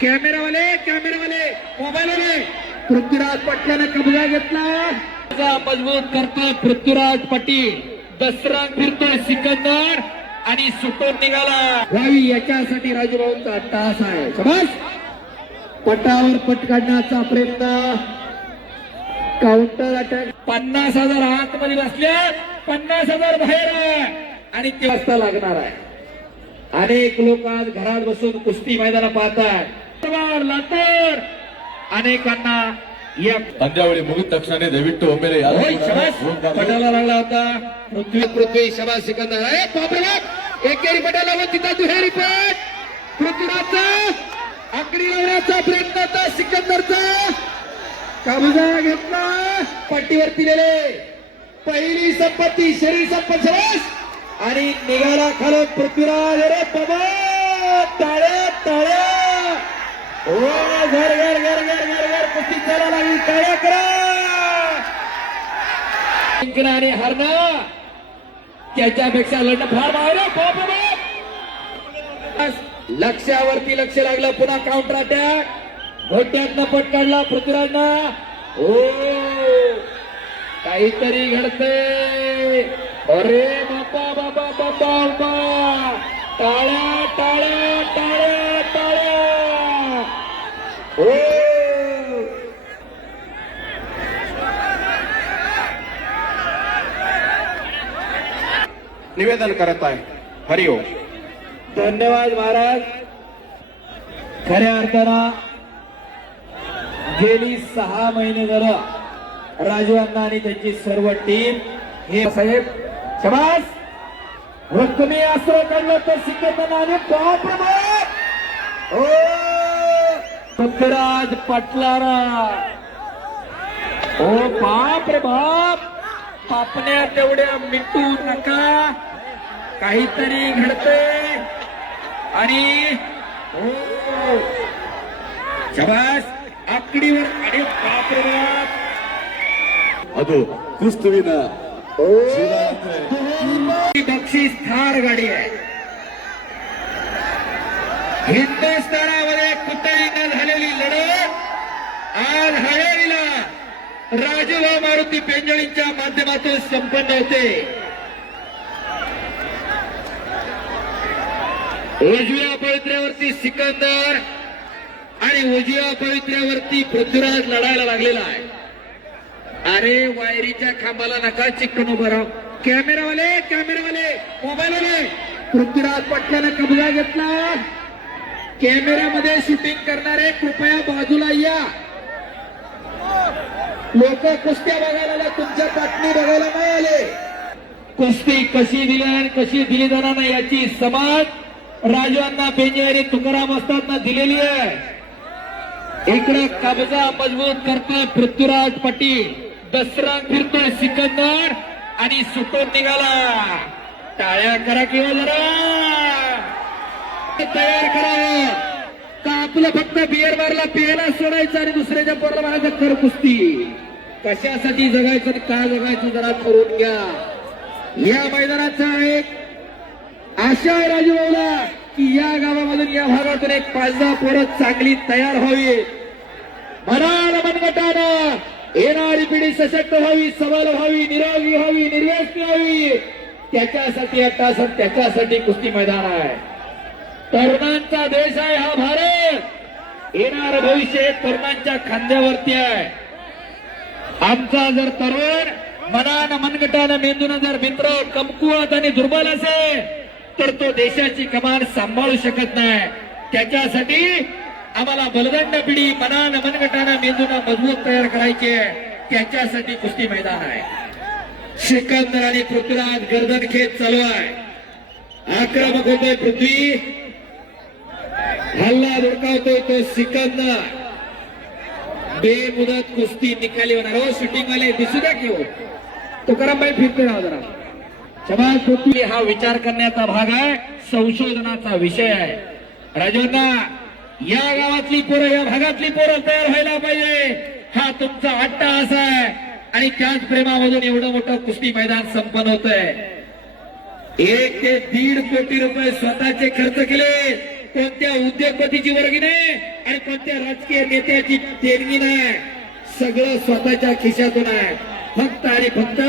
कॅमेरावाले मोबाईलवाले पृथ्वीराज पाटलाने कब्जा घेतला, मजबूत करतोय पृथ्वीराज पाटील, दसरा फिरतोय सिकंदर आणि सुटून निघाला व्हावी याच्यासाठी राजूभाऊंचा तास आहे. शाबास. पटावर पट काढण्याचा प्रयत्न, काउंटर अटॅक. 50,000 आतमध्ये बसल्या, 50,000 बाहेर आहे आणि ते वाजता लागणार आहे. अनेक लोक आज घरात बसून कुस्ती मैदान पाहतात. लातूर अनेकांना या पंजावळी मुगित तक्षणाने दयविಟ್ಟು ಒಮ್ಮೆಲೆ पटाला लागला होता. पृथ्वी शबास सिकंदर आहे. बापरे बाप, एकेरी पटाला व तिथं दुहेरी पट. पृथ्वीराजचा आकडी लावण्याचा प्रयत्न होता, सिकंदरचा कब्जा घेतला. पट्टीवर दिलेले पहिली संपत्ती शरीर संपत शबास आणि निघाला खालून पृथ्वीराज. अरे बाबा, टाळ्या टाळ्या. ओ घर घर घर घर घर घर कुस्ती चाला लागली, टाळ्या करा. जिंकणं आणि हरणं त्याच्यापेक्षा लढणं फार बाहेर. लक्ष्यावरती लक्ष लागलं. पुन्हा काउंटर अटॅक, घोट्यातनं पट काढला पृथ्वीराजनं. ओ काहीतरी घडतंय. अरे बाबा बाबा बाबा बाबा, टाळ्या टाळ्या टाळ्या टाळ्या. ओ निवेदन करत आहे. हरिओम. धन्यवाद महाराज. खऱ्या अर्थानं गेली 6 महिने झालं राजू अण्णा आणि त्यांची सर्व टीम हे साहेब शबास रक्कमी अस्त्र काढलं तर सिकंदराने बाप रे बाप. ओ पृथ्वीराज पाटलारा. ओ बाप रे बाप, पापण्या तेवढ्या मिटू नका, काहीतरी घडतंय. आणि हो शबास आकडीवर. आणि बाप रे बाप, ಅದು ಕುಸ್ತುವಿನ बक्षीस थार गाडी आहे. हिंदुस्थानामध्ये कुठेही न झालेली लढत आज हवेलीला राजूभाऊ मारुती पेंजळींच्या माध्यमातून संपन्न होते. उजव्या पवित्र्यावरती सिकंदर आणि उजव्या पवित्र्यावरती पृथ्वीराज लढायला लागलेला आहे. अरे वायरीच्या खांबाला नका चिकटून उभं राहा. कॅमेरावाले मोबाईलवाले पृथ्वीराज पाटलाने कब्जा घेतला. कॅमेऱ्यामध्ये शूटिंग करणारे कृपया बाजूला या. लोक कुस्त्या बघायला, तुमच्या बातमी बघायला नाही आले. कुस्ती कशी दिली आणि कशी दिली जाणार नाही याची समज राजू अण्णा पेंजे आणि तुकाराम असताना दिलेली आहे. इकडे कब्जा मजबूत करतोय पृथ्वीराज पाटील, दसरा फिरतोय सिकंदर आणि सुटून निघाला. टाळ्या करा किंवा जरा तयार करावं का आपलं फक्त बिअर बारला पियाला सोडायचं आणि दुसऱ्याच्या पोराला म्हणायचं कर कुस्ती. कशासाठी जगायचं आणि का जगायचं जरा करून घ्या. या मैदानाचा एक आशा आहे राजूभाऊला की या गावामधून या भागातून एक 5-10 पोरं चांगली तयार व्हावी. मनाला मनगटानं येणारी पिढी सशक्त व्हावी, सबल व्हावी, निरोगी व्हावी, निर्व्यसनी व्हावी. त्याच्यासाठी अट्टासन, त्याच्यासाठी कुस्ती मैदान आहे. तरुणांचा देश आहे हा भारत. येणार भविष्य तरुणांच्या खांद्यावरती आहे. आमचा जर तरुण मनानं मनगटानं मेंदून जर मित्र कमकुवत आणि दुर्बल असेल तर तो देशाची कमान सांभाळू शकत नाही. त्याच्यासाठी आम्हाला बलदंड पिढी मनानं मनगटानं मेंदून मजबूत तयार करायची आहे. त्याच्यासाठी कुस्ती मैदान आहे. सिकंदर आणि पृथ्वीराज गर्दन खेच चालू आहे. आक्रमक होतोय पृथ्वी, हल्ला धुडकावतोय तो सिकंदर. बेमुदत कुस्ती निकाली होणार. हो शूटिंग वाले दिसू द्या की हो. तुकाराम भाई फिरते राहा जरा. समाज पृथ्वी हा विचार करण्याचा भाग आहे, संशोधनाचा विषय आहे. राजूंना या गावातली पोरं, या भागातली पोरं तयार व्हायला पाहिजे. हा तुमचा अट्टाहास आहे आणि त्याच प्रेमामधून एवढं मोठं कुस्ती मैदान संपन्न होत आहे. 1 ते 1.5 कोटी रुपये स्वतःचे खर्च केले. कोणत्या उद्योगपतीची वर्गणी कोणत्या राजकीय नेत्याची देणगी नाही, सगळं स्वतःच्या खिशातून आहे. फक्त आणि फक्त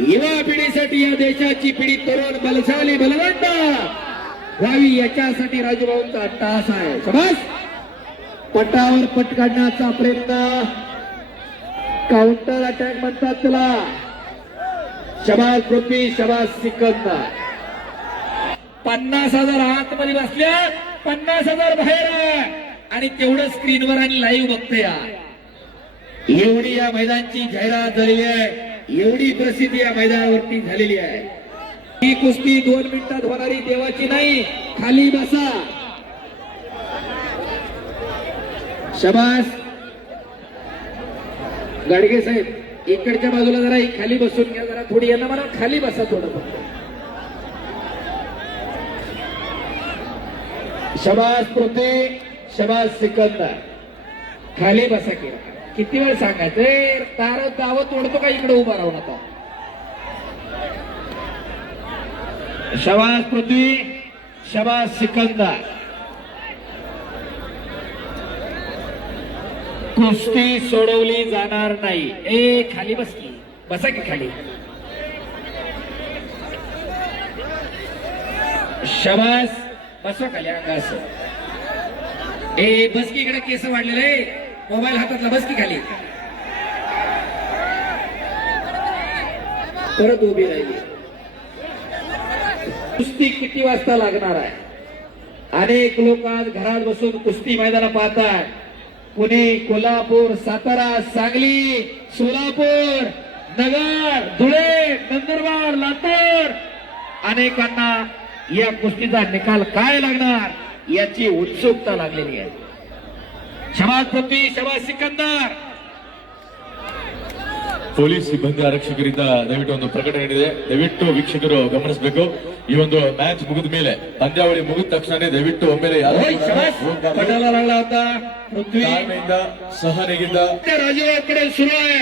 युवा पिढीसाठी, या देशाची पिढी तरुण बलशाली बलवंत व्हावी याच्यासाठी राजूभाऊंचा टास आहे. शाबास. पटावर पट काढण्याचा प्रयत्न, काउंटर अटॅक म्हणतात त्याला. शाबास पृथ्वी, शाबास सिकंदर. 50,000 आतमध्ये बसल्या, 50,000 बाहेर आहे. आणि तेवढं स्क्रीनवर आणि लाईव्ह बघते या. एवढी या मैदानाची जाहिरात झालेली आहे, एवढी प्रसिद्धी या मैदानावरती झालेली आहे. ही कुस्ती 2 मिनिटात होणारी देवाची नाही. खाली बसा. शाबास. गाडगे साहेब इकडच्या बाजूला जरा खाली बसून घ्या, जरा थोडी यांना मला खाली बसा थोडं फक्त. शाबास पृथ्वी, शाबास सिकंदर. खाली बसा की. किती वेळ सांगायचं, तार दावत तोडतो का इकडे उभा राहून आता. शाबास पृथ्वी, शाबास सिकंदर. कुस्ती सोडवली जाणार नाही. ए खाली बस की, बसा की खाली. शाबास. बसवा खाली अंगास. ए बस की, इकडे केस वाढलेले, मोबाईल हातातला. बस की खाली. परत उभी राहिली. कुस्ती किती वाजता लागणार आहे? अनेक लोक आज घरात बसून कुस्ती मैदान पाहतात. पुणे, कोल्हापूर, सातारा, सांगली, सोलापूर, नगर, धुळे, नंदुरबार, लातूर, अनेकांना या कुस्तीचा निकाल काय लागणार याची उत्सुकता लागलेली आहे. शाबास पृथ्वी, शाबास सिकंदर. ಪೊಲೀಸ್ ಸಿಬ್ಬಂದಿ ಆರಕ್ಷಕರಿಂದ ದಯವಿಟ್ಟು ಒಂದು ಪ್ರಕಟಣೆ ಇದೆ, ದಯವಿಟ್ಟು ವೀಕ್ಷಕರು ಗಮನಿಸಬೇಕು. ಈ ಒಂದು ಮ್ಯಾಚ್ ಮುಗಿದ ಮೇಲೆ, ಪಂದ್ಯಾವಳಿ ಮುಗಿದ ತಕ್ಷಣ ದಯವಿಟ್ಟು ಒಮ್ಮೆಲೆ ಯಾರು पटाला लागला होता पृथ्वी. ತಾಳ್ಮೆಯಿಂದ, ಸಹನೆಯಿಂದ राजूकडे सुरू आहे.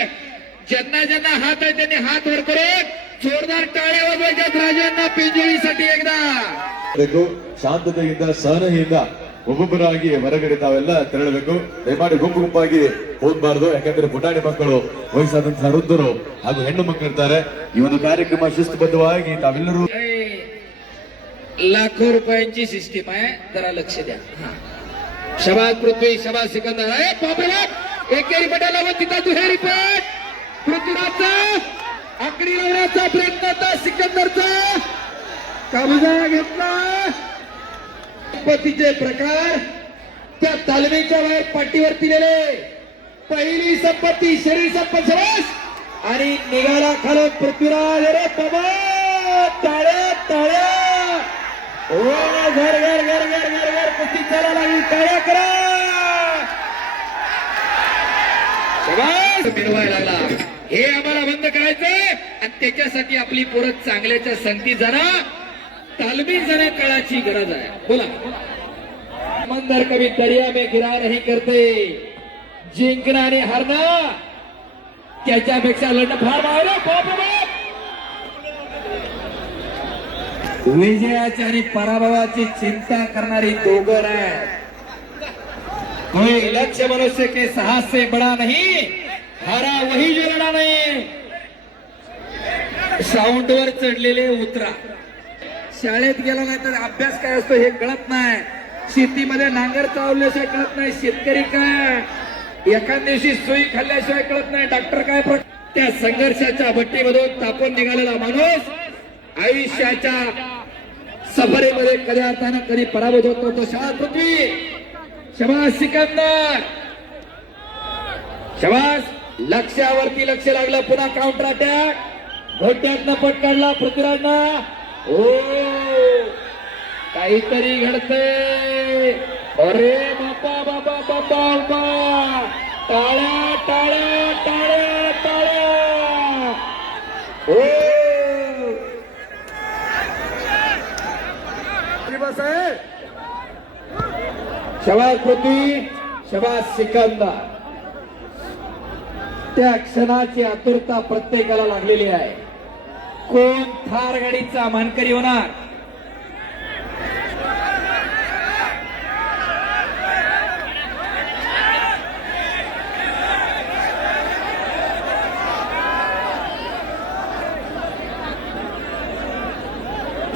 ज्यांना ज्यांना हात आहे त्यांनी हात वर करून जोरदार टाळ्या वाजवायच्यात राजांना पिंजोळीसाठी एकदा. ಬೇಕು. ಶಾಂತತೆಯಿಂದ, ಸಹನೆಯಿಂದ ಒಬ್ಬೊಬ್ಬರಾಗಿ ಹೊರಗಡೆ ತಾವೆಲ್ಲ ತೆರಳಬೇಕು. ದಯಮಾಡಿ ಗುಂಪು ಗುಂಪಾಗಿ ಹೋಗ್ಬಾರ್ದು, ಯಾಕಂದ್ರೆ ಪುಟಾಣಿ ಮಕ್ಕಳು, ವಯಸ್ಸಾದಂತಹ ವೃದ್ಧರು ಹಾಗೂ ಹೆಣ್ಣು ಮಕ್ಕಳಿರ್ತಾರೆ. ಈ ಒಂದು ಕಾರ್ಯಕ್ರಮ ಶಿಸ್ತುಬದ್ಧವಾಗಿ ತಾವೆಲ್ಲರೂ. लाखो रुपयांची सिस्टीम आहे, जरा लक्ष द्या. शाबास पृथ्वी, शाबास सिकंदर. एकेरी पटाला व तिथं दुहेरी पट. पृथ्वीराजचा आकडी लावण्याचा प्रयत्न होता सिकंदरचा. कब्जा घेतला. संपत्तीचे प्रकार त्या तालमीच्या बाहेर पाठीवरती दिले. पहिली संपत्ती शरीर संपत आणि निघाला खालून पृथ्वीराज. अरे बाबा, टाळ्या टाळ्या. ओ घर घर घर घर घर घर कुस्ती चाला लागली. टाळ्या करा. मिळवायला लागला. हे आम्हाला बंद करायचंय आणि त्याच्यासाठी आपली पोरं चांगल्याच्या संगती जाणं, तालमी जाणं काळाची गरज आहे. बोला. मंदर कभी दरिया में गिरा नहीं करते. जिंकणं आणि हारणं त्याच्यापेक्षा लढणं फार मावलं. बाप बाप. विजयाची आणि पराभवाची चिंता करणारी दोघं आहेत. कोई लक्ष्य मनुष्य के साहस से बड़ा नहीं, हारा वही जो लढा नाही. साऊंडवर चढलेले उतरा. शाळेत गेला नाही तर अभ्यास काय असतो हे कळत नाही. शेतीमध्ये नांगर चावल्याशिवाय कळत नाही शेतकरी काय. एखाद दिवशी सोयी खाल्ल्याशिवाय कळत नाही डॉक्टर काय. त्या संघर्षाच्या भट्टीमधून तापून निघालेला माणूस आयुष्याच्या सफरेमध्ये कधी अर्थानं कधी पराभूत होतो. तो शाबास पृथ्वी, शाबास सिकंदर. शाबास. लक्ष्यावरती लक्ष लागलं. पुन्हा काउंटर अटॅक. घोट्यातनं पट काढला पृथ्वीराजनं. ओ काहीतरी घडतंय. अरे बापा बापा बापा बापा. टाळ्या टाळ्या टाळ्या टाळ्या. ओ शाबास पृथ्वी, शाबास सिकंदर. त्या क्षणाची आतुरता प्रत्येकाला लागलेली आहे. कोण थार गाडीचा मानकरी होणार?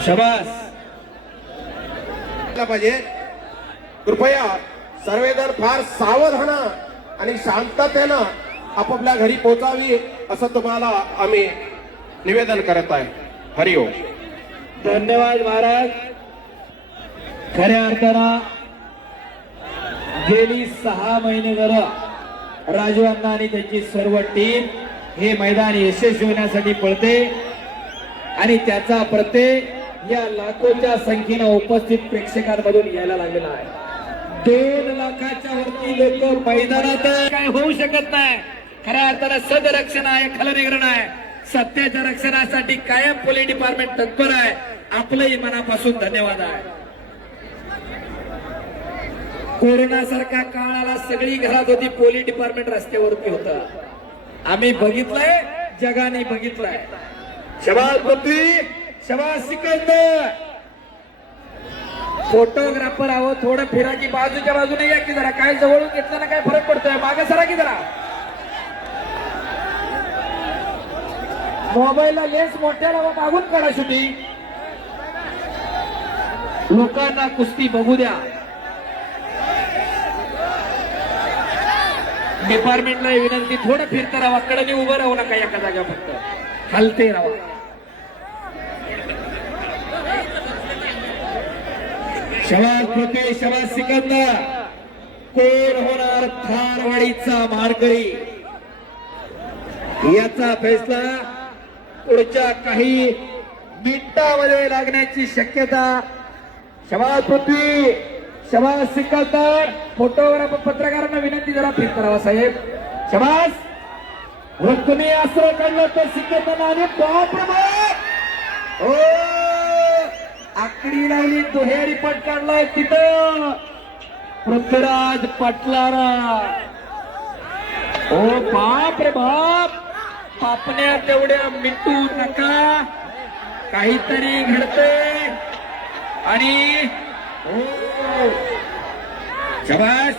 शबास. पाहिजे. कृपया सर्वजण फार सावधानं आणि शांततेनं आपापल्या घरी पोहोचावी असं तुम्हाला आम्ही निवेदन करत आहे. हरिओम. धन्यवाद महाराज. खऱ्या अर्थानं गेली 6 महिने झालं राजू अण्णा आणि त्यांची सर्व टीम हे मैदान यशस्वी होण्यासाठी पळते आणि त्याचा प्रत्यय या लाखोच्या संख्येनं उपस्थित प्रेक्षकांमधून यायला लागलेला आहे. 2 लाखाच्या वरती लोक मैदानात काय होऊ शकत नाही. खऱ्या अर्थानं सदरक्षण आहे, खलनिग्रहण आहे. सत्याच्या रक्षणासाठी कायम पोलीस डिपार्टमेंट तत्पर आहे. आपलंही मनापासून धन्यवाद आहे. कोरोना सारखा काळ आला, सगळी घरात होती, पोलीस डिपार्टमेंट रस्त्यावरती होतं. आम्ही बघितलंय, जगाने बघितलंय. शबास पृथ्वी, शबास सिकंदर. फोटोग्राफर आहो, थोडं फिरा की बाजूच्या बाजूने या की जरा. काय जवळून घेतलं काय फरक पडतोय. मागे सरा की जरा. मोबाईलला लेन्स मोठ्या लावा, मागून काढा शूटिंग. लोकांना कुस्ती बघू द्या. डिपार्टमेंटला विनंती, थोडं फिरता राहा, कडे उभं राहू नका एका जागा, फक्त हलते राहा. शबास पृथ्वी, शबास सिकंदर. कोण होणार थारवाडीचा मारकरी याचा फैसला पुढच्या काही मिनिटांमध्ये लागण्याची शक्यता. शबास पृथ्वी, शबास सिकंदर. फोटोग्राफर पत्रकारांना विनंती, जरा फिर करावा साहेब. शबास. रक्कमी अस्त्र काढलं तर सिकंदर आणि बाप रे बाप. ओ आकडी लावली, दुहेरी पट काढलाय तिथं पृथ्वीराज पाटलारा. ओ बाप रे बाप. पापण्या तेवढ्या मिटू नका, काहीतरी घडतंय. आणि हो शबास.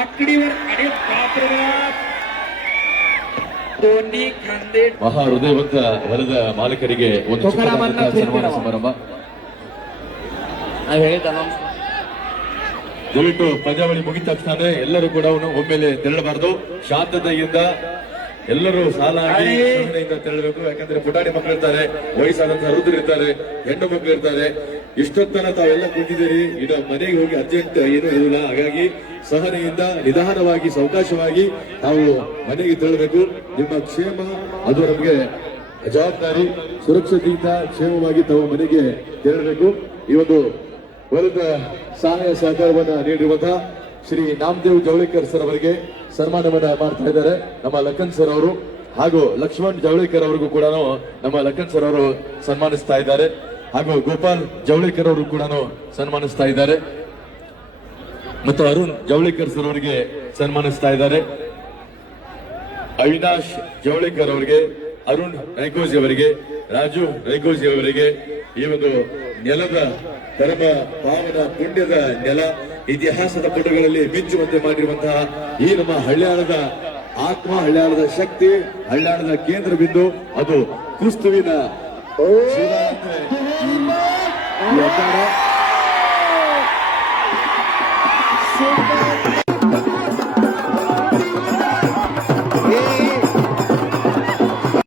आकडीवर आणि बाप रे बाप. दोन्ही खांदे. ಮಹಾಹೃದಯವಂತ ವರದ ಮಾಲಕರಿಗೆ ಒಂದು ತುಕಾರಾಮನ್ನ ಚಿಕ್ಕದಾದಂತಹ ಸನ್ಮಾನ ಸಮಾರಂಭ. ದಯವಿಟ್ಟು ಪಂದ್ಯಾವಳಿ ಮುಗಿದ ತಕ್ಷಣ ಎಲ್ಲರೂ ಕೂಡ ಒಮ್ಮೆಲೆ ತೆರಳಬಾರದು. ಶಾಂತತೆಯಿಂದ ಎಲ್ಲರೂ ಸಾಲಾಗಿ ಸಹನೆಯಿಂದ ತೆರಳಬೇಕು. ಯಾಕಂದ್ರೆ ಪುಟಾಣಿ ಮಕ್ಕಳು ಇರ್ತಾರೆ, ವಯಸ್ಸಾದಂತಹ ವೃದ್ಧರು ಇರ್ತಾರೆ, ಹೆಣ್ಣು ಮಕ್ಕಳು ಇರ್ತಾರೆ. ಇಷ್ಟೊತ್ತನ ತಾವೆಲ್ಲ ಕೂತಿದ್ದೀರಿ, ಈಗ ಮನೆಗೆ ಹೋಗಿ ಅರ್ಜೆಂಟ್ ಏನೂ ಇರಲಿಲ್ಲ. ಹಾಗಾಗಿ ಸಹನೆಯಿಂದ ನಿಧಾನವಾಗಿ ಸಾವಕಾಶವಾಗಿ ತಾವು ಮನೆಗೆ ತೆರಳಬೇಕು. ನಿಮ್ಮ ಕ್ಷೇಮ ಅದು ನಮಗೆ ಜವಾಬ್ದಾರಿ. ಸುರಕ್ಷತೆಯಿಂದ ಕ್ಷೇಮವಾಗಿ ತಾವು ಮನೆಗೆ ತೆರಳಬೇಕು. ಈ ಒಂದು ವರದ ಸಹಾಯ ಸಹಕಾರವನ್ನ ನೀಡಿರುವಂತಹ ಶ್ರೀ ನಾಮದೇವ್ ಜವಳೇಕರ್ ಸರ್ ಅವರಿಗೆ ಸನ್ಮಾನವನ್ನ ಮಾಡ್ತಾ ಇದ್ದಾರೆ ನಮ್ಮ ಲಖನ್ ಸರ್ ಅವರು. ಹಾಗೂ ಲಕ್ಷ್ಮಣ್ ಜವಳೇಕರ್ ಅವರಿಗೂ ಕೂಡ ನಮ್ಮ ಲಖನ್ ಸರ್ ಅವರು ಸನ್ಮಾನಿಸ್ತಾ ಇದ್ದಾರೆ. ಹಾಗೂ ಗೋಪಾಲ್ ಜವಳೇಕರ್ ಅವರು ಕೂಡ ಸನ್ಮಾನಿಸ್ತಾ ಇದ್ದಾರೆ. ಮತ್ತು ಅರುಣ್ ಜವಳೇಕರ್ ಸರ್ ಅವರಿಗೆ ಸನ್ಮಾನಿಸ್ತಾ ಇದ್ದಾರೆ. ಅವಿನಾಶ್ ಜವಳೇಕರ್ ಅವರಿಗೆ, ಅರುಣ್ ರೈಕೋಜಿ ಅವರಿಗೆ, ರಾಜು ರೈಕೋಜಿ ಅವರಿಗೆ ಈ ಒಂದು ನೆಲದ ಧರ್ಮ ಪಾವನ ಪುಣ್ಯದ ನೆಲ, ಇತಿಹಾಸದ ಪುಟಗಳಲ್ಲಿ ಮಿಂಚುವಂತೆ ಮಾಡಿರುವಂತಹ ಈ ನಮ್ಮ ಹಳ್ಯಾಳದ ಆತ್ಮ, ಹಳ್ಯಾಳದ ಶಕ್ತಿ, ಹಳ್ಯಾಳದ ಕೇಂದ್ರ ಬಿಂದು ಅದು ಕ್ರಿಸ್ತುವಿನ ಶಿವ.